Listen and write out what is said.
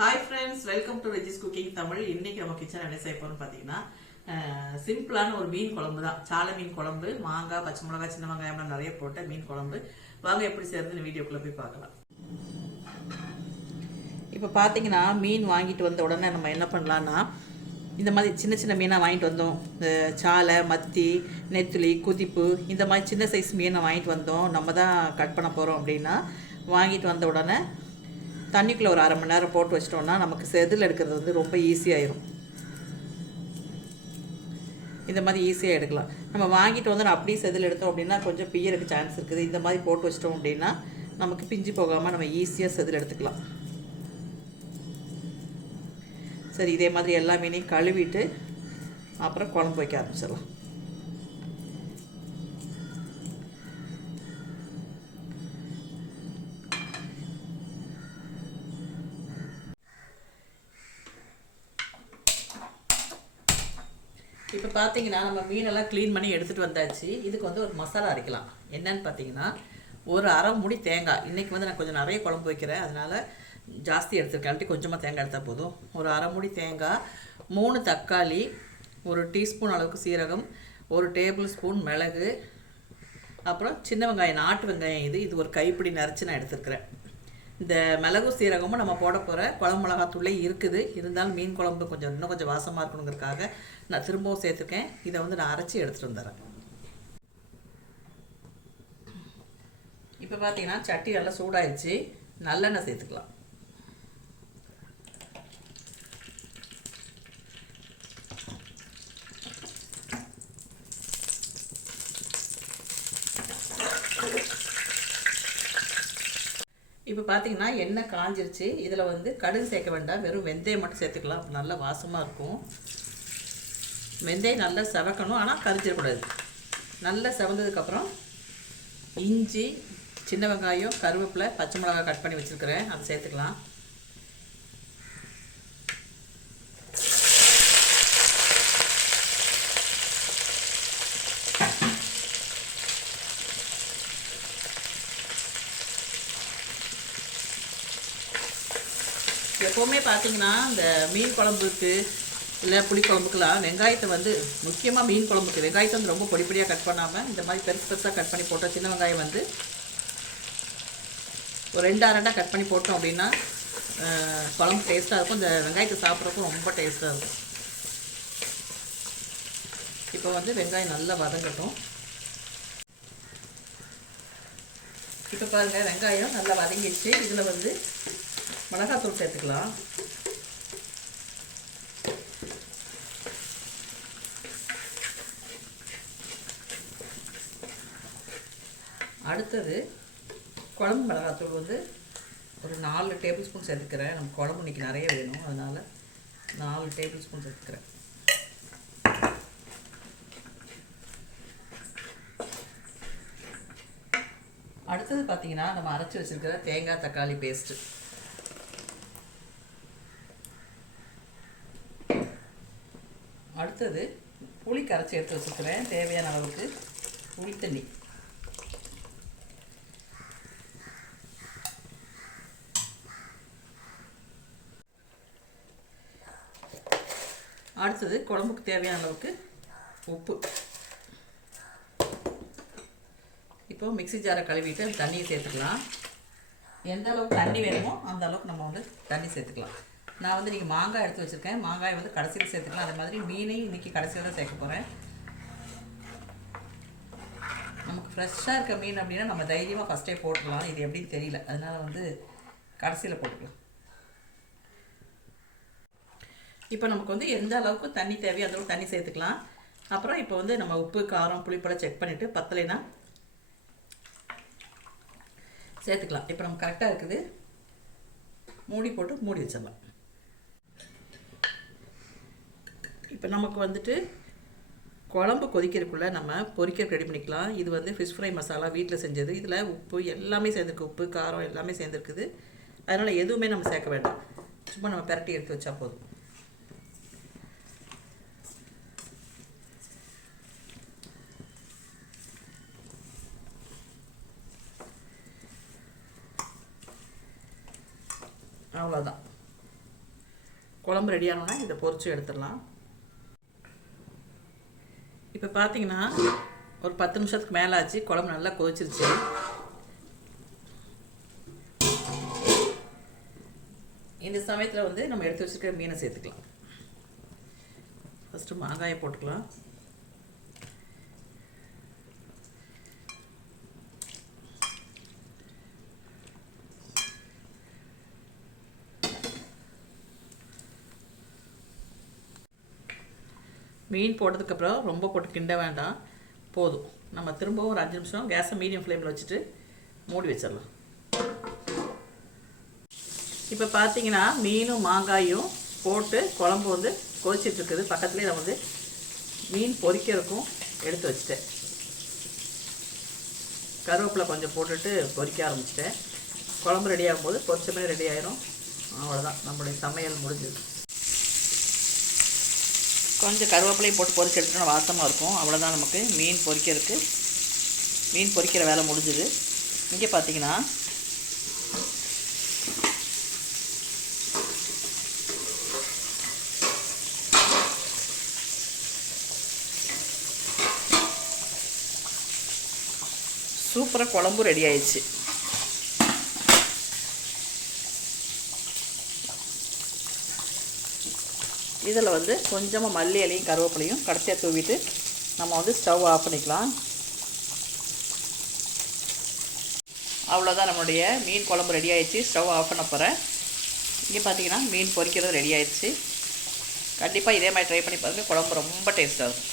Hi friends welcome to Vegis cooking Tamil இன்னைக்கு நம்ம kitchen என்ன செய்ய போறோம்னு பார்த்தீங்கன்னா சிம்பிளான ஒரு மீன் குழம்பு தான். சாலை மீன் குழம்பு மாங்காய் பச்சை மிளகாய் சின்ன வெங்காயம் நிறைய போட்ட மீன் குழம்பு. வாங்க எப்படி செய்யறதுன்னு வீடியோக்குள்ள போய் பார்க்கலாம். இப்போ பார்த்தீங்கன்னா மீன் வாங்கிட்டு வந்த உடனே நம்ம என்ன பண்ணலான்னா இந்த மாதிரி சின்ன சின்ன மீனாக வாங்கிட்டு வந்தோம். இந்த சாலை மத்தி நெத்திலி குதிப்பு இந்த மாதிரி சின்ன சைஸ் மீனை வாங்கிட்டு வந்தோம். நம்ம தான் கட் பண்ண போகிறோம் அப்படின்னா வாங்கிட்டு வந்த உடனே தண்ணிக்குள்ளே ஒரு அரை மணி நேரம் போட்டு வச்சிட்டோன்னா நமக்கு செதில் எடுக்கிறது வந்து ரொம்ப ஈஸியாயிரும் இந்த மாதிரி ஈஸியாக எடுக்கலாம். நம்ம வாங்கிட்டு வந்து அப்படியே செதில் எடுத்தோம் அப்படின்னா கொஞ்சம் பியருக்கு சான்ஸ் இருக்குது. இந்த மாதிரி போட்டு வச்சிட்டோம் அப்படின்னா நமக்கு பிஞ்சு போகாமல் நம்ம ஈஸியாக செதில் எடுத்துக்கலாம். சரி இதே மாதிரி எல்லா மீனையும் கழுவிட்டு அப்புறம் குழம்பு வைக்க ஆரம்பிச்சிடலாம். இப்போ பார்த்தீங்கன்னா நம்ம மீனெல்லாம் க்ளீன் பண்ணி எடுத்துகிட்டு வந்தாச்சு. இதுக்கு வந்து ஒரு மசாலா அரைக்கலாம். என்னன்னு பார்த்தீங்கன்னா ஒரு அரை முடி தேங்காய். இன்றைக்கி வந்து நான் கொஞ்சம் நிறைய குழம்பு வைக்கிறேன். அதனால் ஜாஸ்தி எடுத்துருக்கேன். கொஞ்சமாக தேங்காய் எடுத்தால் போதும். ஒரு அரை முடி தேங்காய் மூணு தக்காளி ஒரு டீஸ்பூன் அளவுக்கு சீரகம் ஒரு டேபிள் ஸ்பூன் மிளகு அப்புறம் சின்ன வெங்காயம் நாட்டு வெங்காயம் இது. இது ஒரு கைப்பிடி நரைச்சி நான் எடுத்துருக்கிறேன். இந்த மிளகு சீரகமும் நம்ம போட போகிற குழம்பு மிளகாத்தூளே இருக்குது. இருந்தாலும் மீன் குழம்பு கொஞ்சம் இன்னும் கொஞ்சம் வாசமாக இருக்கணுங்கிறதுக்காக நான் திரும்பவும் சேர்த்துருக்கேன். இதை வந்து நான் அரைச்சி எடுத்துகிட்டு வந்துடுறேன். இப்போ பார்த்தீங்கன்னா சட்டி நல்லா சூடாயிடுச்சு நல்லெண்ணெய் சேர்த்துக்கலாம். இப்போ பார்த்தீங்கன்னா எண்ணெய் காஞ்சிருச்சு. இதில் வந்து கடுகு சேர்க்க வேண்டாம். வெறும் வெந்தயம் மட்டும் சேர்த்துக்கலாம். அப்போ நல்லா வாசமாக இருக்கும். வெந்தயம் நல்லா செவக்கணும். ஆனால் கரிஞ்சிடக்கூடாது. நல்லா செவந்ததுக்கப்புறம் இஞ்சி சின்ன வெங்காயம் கருவேப்பிலை பச்சை மிளகாய் கட் பண்ணி வச்சுருக்கிறேன். அதை சேர்த்துக்கலாம். எப்போவுமே பார்த்தீங்கன்னா இந்த மீன் குழம்புக்கு இல்லை புளி வெங்காயத்தை வந்து முக்கியமாக மீன் குழம்புக்கு வெங்காயத்தை வந்து ரொம்ப பொடி பொடியாக கட் பண்ணாமல் இந்த மாதிரி பெருசு பெருசாக கட் பண்ணி போட்டோம். சின்ன வெங்காயம் வந்து ஒரு ரெண்டாக ரெண்டாக கட் பண்ணி போட்டோம் அப்படின்னா குழம்பு டேஸ்ட்டாக இருக்கும். இந்த வெங்காயத்தை சாப்பிட்றப்போ ரொம்ப டேஸ்ட்டாக இருக்கும். இப்போ வந்து வெங்காயம் நல்லா வதங்கட்டும். இப்போ பாருங்கள் வெங்காயம் நல்லா வதங்கிடுச்சு. இதில் வந்து மிளகாத்தூள் சேர்த்துக்கலாம். அடுத்தது குழம்பு மிளகாத்தூள் வந்து ஒரு நாலு டேபிள் ஸ்பூன் சேர்த்துக்கிறேன். நம்ம குழம்பு இன்னைக்கு நிறைய வேணும். அதனால் நாலு டேபிள் ஸ்பூன் சேர்த்துக்கிறேன். அடுத்தது பார்த்தீங்கன்னா நம்ம அரைச்சி வச்சிருக்கிற தேங்காய் தக்காளி பேஸ்ட்டு அடுத்தது புளி கரைச்சி எடுத்து வச்சுக்கிறேன் தேவையான அளவுக்கு புளி தண்ணி. அடுத்தது குழம்புக்கு தேவையான அளவுக்கு உப்பு. இப்போ மிக்சி ஜாரை கழுவிட்டு தண்ணியை சேர்த்துக்கலாம். எந்த அளவுக்கு தண்ணி வேணுமோ அந்த அளவுக்கு நம்ம வந்து தண்ணி சேர்த்துக்கலாம். நான் வந்து நீங்கள் மாங்காய் எடுத்து வச்சுருக்கேன். மாங்காய் வந்து கடைசியில் சேர்த்துக்கலாம். அதே மாதிரி மீனையும் இன்றைக்கி கடைசியில் தான் சேர்க்க போகிறேன் நமக்கு ஃப்ரெஷ்ஷாக இருக்க மீன் அப்படின்னா நம்ம தைரியமாக ஃபஸ்ட்டே போட்டுடலாம் இது எப்படின்னு தெரியல. அதனால் வந்து கடைசியில் போட்டுக்கலாம். இப்போ நமக்கு வந்து எந்த அளவுக்கு தண்ணி தேவையோ அந்த அளவுக்கு தண்ணி சேர்த்துக்கலாம். அப்புறம் இப்போ வந்து நம்ம உப்பு காரம் புளிப்பெல்லாம் செக் பண்ணிவிட்டு பத்தலைனா சேர்த்துக்கலாம். இப்போ நம்ம கரெக்டாக இருக்குது. மூடி போட்டு மூடி வச்சிடலாம். இப்போ நமக்கு வந்துட்டு குழம்பு கொதிக்கிறதுக்குள்ளே நம்ம பொரிக்க ரெடி பண்ணிக்கலாம். இது வந்து ஃபிஷ் ஃப்ரை மசாலா வீட்டில் செஞ்சது. இதில் உப்பு எல்லாமே சேர்ந்துருக்கு. உப்பு காரம் எல்லாமே சேர்ந்துருக்குது. அதனால் எதுவுமே நம்ம சேர்க்க வேண்டாம். சும்மா நம்ம பெரட்டி எடுத்து வச்சா போதும். அவ்வளோதான் குழம்பு ரெடியானோன்னா இதை பொறிச்சு எடுத்துடலாம். இப்போ பார்த்தீங்கன்னா ஒரு பத்து நிமிஷத்துக்கு மேலே ஆச்சு குழம்பு நல்லா கொதிச்சிருச்சு. இந்த சமயத்தில் வந்து நம்ம எடுத்து வச்சுருக்க மீனை சேர்த்துக்கலாம். ஃபஸ்ட்டு மாங்காயை போட்டுக்கலாம். மீன் போட்டதுக்கப்புறம் ரொம்ப போட்டு கிண்ட வேண்டாம். போதும். நம்ம திரும்பவும் ஒரு அஞ்சு நிமிஷம் கேஸை மீடியம் ஃப்ளேமில் வச்சுட்டு மூடி வச்சிடலாம். இப்போ பார்த்தீங்கன்னா மீனும் மாங்காயும் போட்டு குழம்பு வந்து கொதிச்சிட்ருக்குது பக்கத்துலேயே நான் வந்து மீன் பொரிக்கிறதுக்கும் எடுத்து வச்சுட்டேன். கருவேப்பிலை கொஞ்சம் போட்டுட்டு பொரிக்க ஆரம்பிச்சிட்டேன். குழம்பு ரெடி ஆகும்போது பொரிச்ச ரெடி ஆயிரும். அவ்வளோதான் நம்மளுடைய சமையல் முடிஞ்சது. கொஞ்சம் கருவேப்பிலையும் போட்டு பொரிச்சு எடுத்துட்டோம்னா வாசமாக இருக்கும். அவ்வளோதான் நமக்கு. மீன் பொறிக்கிறதுக்கு. மீன் பொரிக்கிற வேலை முடிஞ்சுது. இங்கே பார்த்தீங்கன்னா சூப்பராக குழம்பு ரெடி ஆயிடுச்சு. இதில் வந்து கொஞ்சமாக மல்லி இலையும் கருவேப்பிலையும் கடைசியாக தூவிட்டு நம்ம வந்து ஸ்டவ் ஆஃப் பண்ணிக்கலாம். அவ்வளோதான் நம்மளுடைய மீன் குழம்பு ரெடி ஆயிடுச்சு. ஸ்டவ் ஆஃப் பண்ண போகிறேன் இங்கே பார்த்தீங்கன்னா மீன் பொரிக்கிறது ரெடி ஆயிடுச்சு. கண்டிப்பாக இதே மாதிரி ட்ரை பண்ணி பாருங்கள் குழம்பு ரொம்ப டேஸ்ட்டாக இருக்கும்.